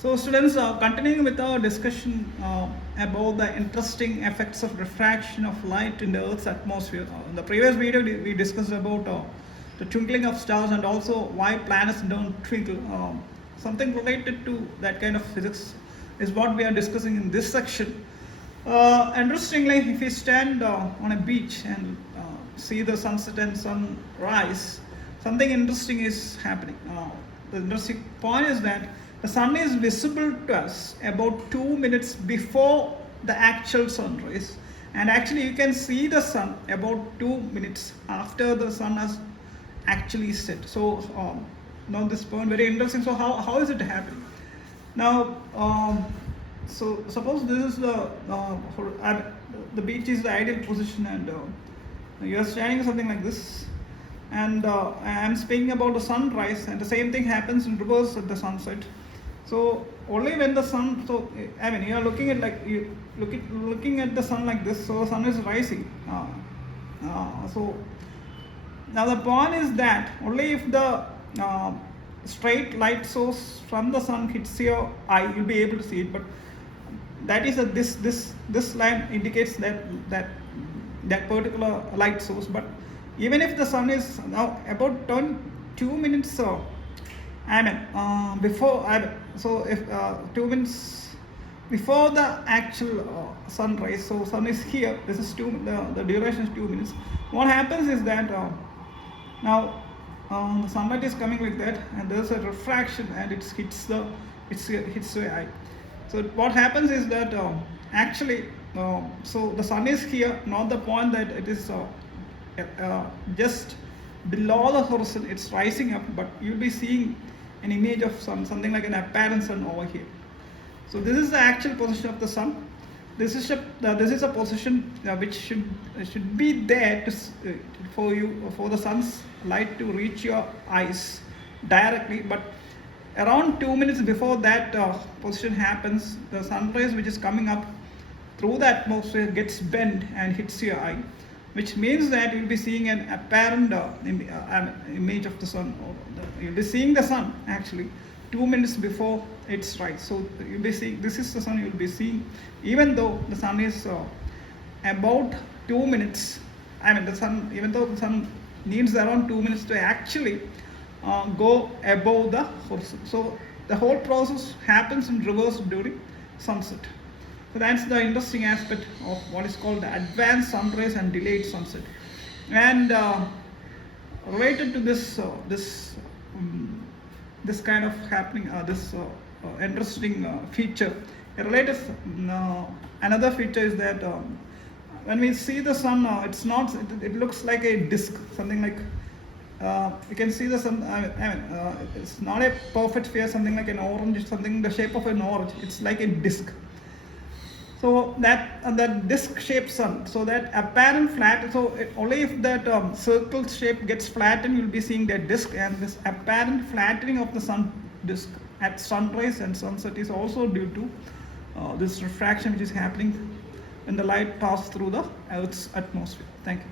So students, continuing with our discussion about the interesting effects of refraction of light in the Earth's atmosphere. In the previous video, we discussed about the twinkling of stars and also why planets don't twinkle. Something related to that kind of physics is what we are discussing in this section. Interestingly, if you stand on a beach and see the sunset and sunrise, something interesting is happening. The interesting point is that the sun is visible to us about 2 minutes before the actual sunrise, and actually you can see the sun about 2 minutes after the sun has actually set. So now this point very interesting. So how is it happening? Now so suppose this is the beach is the ideal position, and you are standing something like this, and I am speaking about the sunrise, and the same thing happens in reverse at the sunset. So only when the sun, so I mean you are looking at like you looking at the sun like this, so the sun is rising. So now the point is that only if the straight light source from the sun hits your eye, you'll be able to see it. But that is this line indicates that particular light source. But even if the sun is now about 2 minutes before, so if 2 minutes before the actual sunrise, so sun is here, this is the duration is 2 minutes. What happens is that now the sunlight is coming like that, and there's a refraction, and it hits the eye. So what happens is that actually so the sun is here, not the point that it is just below the horizon, it's rising up, but you'll be seeing an image of sun, something like an apparent sun over here. So this is the actual position of the sun. This is a position which should be there for the sun's light to reach your eyes directly. But around 2 minutes before that position happens, the sunrise which is coming up through the atmosphere gets bent and hits your eye, which means that you'll be seeing an apparent image of the sun. You'll be seeing the sun actually 2 minutes before its rise. So you'll be seeing, this is the sun you'll be seeing, even though the sun is about 2 minutes. Even though the sun needs around 2 minutes to actually go above the horizon. So the whole process happens in reverse during sunset. So that's the interesting aspect of what is called the advanced sunrise and delayed sunset. And related to this kind of happening, this interesting feature, another feature is that when we see the sun, it looks like a disc, something like you can see the sun. It's not a perfect sphere, something like an orange, something the shape of an orange. It's like a disc. So that disc-shaped sun, so that apparent flat, so only if that circle shape gets flattened, you'll be seeing that disc, and this apparent flattening of the sun disc at sunrise and sunset is also due to this refraction which is happening when the light passes through the Earth's atmosphere. Thank you.